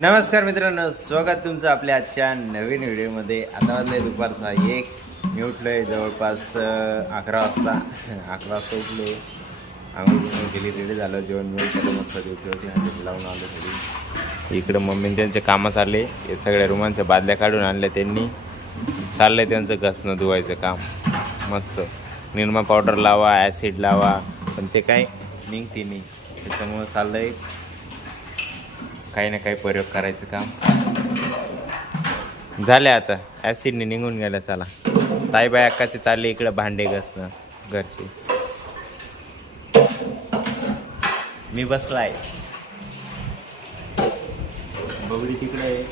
नमस्कार मित्रांनो, स्वागत तुमचं आपल्या आजच्या नवीन व्हिडिओमध्ये. आता वाजले दुपारचा 1. मी उठलो आहे जवळपास 11 वाजता. 11 वाजता उठलो, आंघोळ केली, रेडी झालं, जेवण मिळून केलं, मस्त दिवशी हाती लावून आलो घरी. इकडं मम्मी त्यांचे कामं चालले, हे सगळ्या रुमांच्या बादल्या काढून आणल्या त्यांनी. चाललं आहे त्यांचं घसणं धुवायचं काम. मस्त निरमा पावडर लावा, ॲसिड लावा, पण ते काय निघते नाही, त्याच्यामुळं चाललं आहे काही ना काही प्रयोग करायचं काम. झाले आता ॲसिडने निघून गेलं. चला ताईबाई अक्काचे चालले इकडं भांडे घासणं घरचे. मी बसलाय, बबडी तिकडे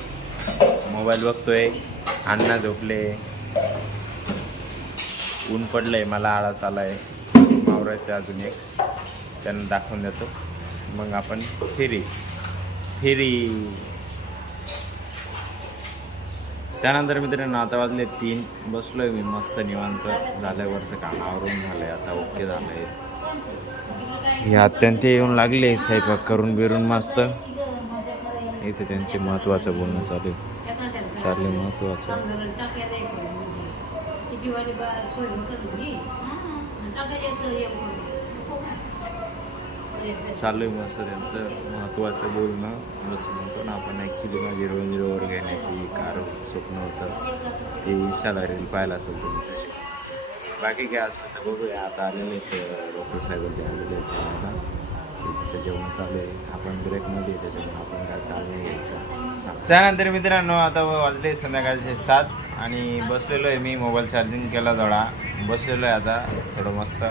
मोबाईल बघतोय, अण्णा झोपले, ऊन पडलंय, मला आळस आलाय, मावरायचं अजून एक, त्यांना दाखवून देतो, मग आपण फिरी. त्यानंतर मित्रांनो आता वाजले 3. बसलोय मी मस्त निवांत. झालंय वरचं काम आवरून झालंय, आता ओके झालंय. हे अत्यंत येऊन लागले स्वयंपाक करून बिरून मस्त. इथे त्यांचे महत्त्वाचं बोलणं चालू महत्त्वाचं. चालू आहे मस्त त्यांचं महत्त्वाचं बोलणं. जसं म्हणतो ना आपण, ॲक्च्युली माझी 0-0वर घेण्याची कार स्वप्न होतं, ते इंस्टाला रील पाहिलं असेल तुम्ही तसे. बाकी काय असं तर बघूया. आता आलेलेच लोकल फायबरचे आलेले तिचं जेवण चालू आहे, आपण ब्रेकमध्ये, त्याच्यामुळे आपण काय टाळणे घ्यायचं. त्यानंतर मित्रांनो आता वाजले संध्याकाळचे 7 आणि बसलेलो आहे मी. मोबाईल चार्जिंग केला थोडा, बसलेलो आहे आता थोडं मस्त.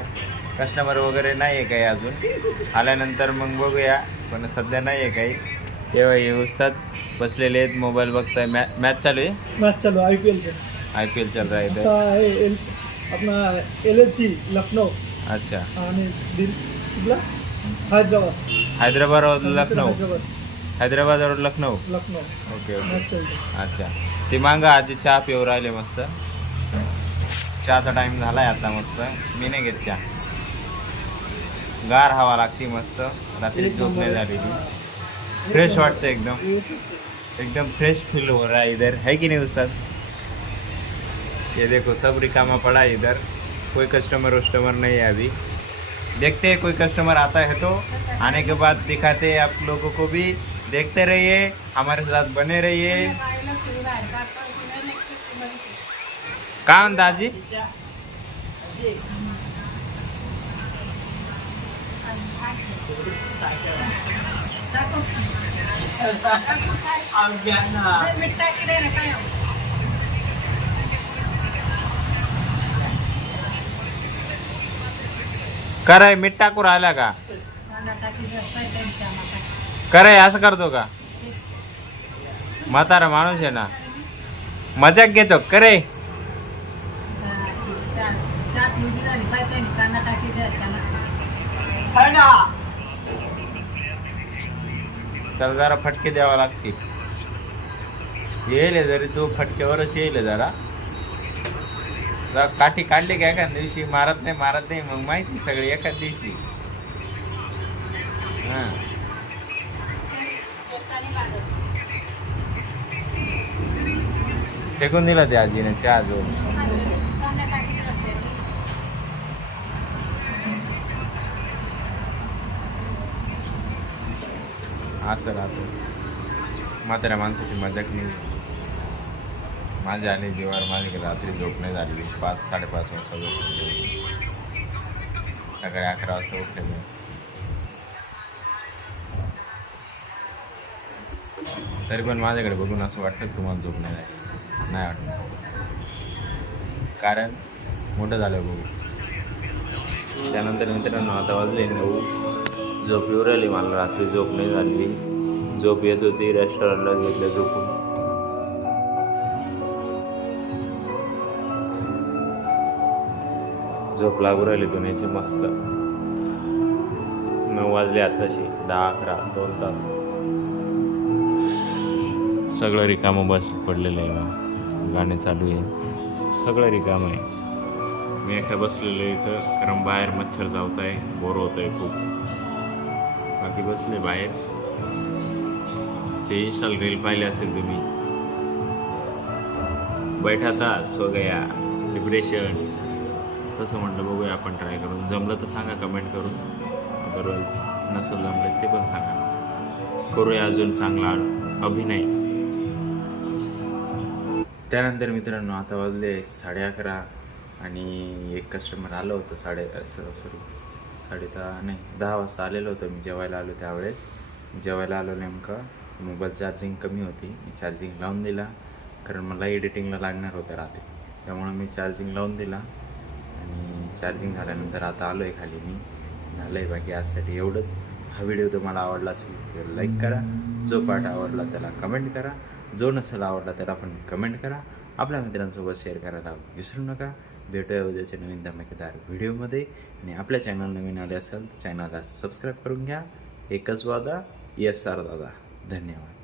कस्टमर वगैरे नाही आहे काही अजून, आल्यानंतर मग बघूया, पण सध्या नाही आहे काही. तेव्हा हे उस्ताद बसलेले आहेत, मोबाईल बघताय. मॅच चालू आहे, मैच चलो IPL चल रहा है इधर. अपना LHC लखनऊ. अच्छा, आणि हैदराबाद और लखनऊ. लखनऊ ओके मैच चलते. अच्छा, ते मागं आजी चहा पिऊ राहिले मस्त. चहाचा टाईम झालाय आता मस्त. मी नाही घेत चहा, गार हवा लागते मस्त. रात्री झोप नाही झालेली, फ्रेश वाटतं एकदम फ्रेश फील हो रहा है इधर, है कि नहीं उस्ताद? ये देखो सब रिकामा पड़ा है इधर, कोई कस्टमर नहीं है अभी. देखते हैं कोई कस्टमर आता है तो आने के बाद दिखाते हैं आप लोगों को भी. देखते रहिए, हमारे साथ बने रहिए. कहाँ दाजी? करे मीठ टाकून राहिला का? करे असं करतो का? म्हातारा माणूस आहे ना, मजाक घेतो. करे तर जरा फटके द्यावा लागतील. येईल जरी तू फटक्यावरच येईल जरा काठी काढली का एखाद दिवशी. मारत नाही मग माहिती सगळी एखाद दिवशी. हां, फेकून दिला त्या आजीने चहा जो. असं राहतो म्हाताऱ्या माणसाची मजाक नाही. माझ्या आले जीवावर, माझी रात्री झोप नाही झाली. 5-5:30 वाजता झोपले, सकाळी 11 वाजता उठले मी. तरी पण माझ्याकडे बघून असं वाटतं तुम्हाला झोप नाही झाली. नाही वाटत, कारण मोठं झालं बघू. त्यानंतर मित्रांनो आता वाजले 9. झोप येऊ राहिली मला, रात्री झोप नाही झाली. झोप येत होती, रेस्टॉरंटला घेतलं झोपून. झोप लागू राहिली दोन्हीची मस्त. 9 वाजले आत्ताशी, 10-11, 2 तास सगळं रिकामं बस पडलेलं आहे. गाणे चालू आहे, सगळं रिकामं आहे. मी एकटा बसलेलो इथं, कारण बाहेर मच्छर चावत आहे, बोर होत आहे खूप. बाकी बसले बाहेर. ते इंस्टाल रील पाहिले असेल तुम्ही, बैठा तास हो गया डिप्रेशन, तसं म्हटलं बघूया आपण ट्राय करून. जमलं तर सांगा कमेंट करून, अदरवाईज नसेल जमलं ते पण सांगा. करूया अजून चांगला अभिनय. त्यानंतर मित्रांनो आता वाजले 11:30 आणि एक कस्टमर आलं होतं 10 वाजता आलेलं होतं. मी जेवायला आलो त्यावेळेस. जेवायला आलो नेमकं मोबाईल चार्जिंग कमी होती, मी चार्जिंग लावून दिला कारण मला एडिटिंगला लागणार होतं रात्री, त्यामुळं मी चार्जिंग लावून दिला. आणि चार्जिंग झाल्यानंतर आता आलो आहे खाली मी. झालं आहे बाकी आजसाठी एवढंच. हा व्हिडिओ तुम्हाला आवडला असेल तर लाईक करा, जो पार्ट आवडला त्याला कमेंट करा, जो नसेल आवडला त्याला पण कमेंट करा, आपल्या मित्रांसोबत शेअर करायला विसरू नका. भेटूया उद्याच्या नवीन धमाकेदार व्हिडिओमध्ये. आणि आपल्या चॅनल नवीन आले असेल तर चॅनलला सबस्क्राईब करून घ्या. एकच वादा, येस सर दादा. धन्यवाद.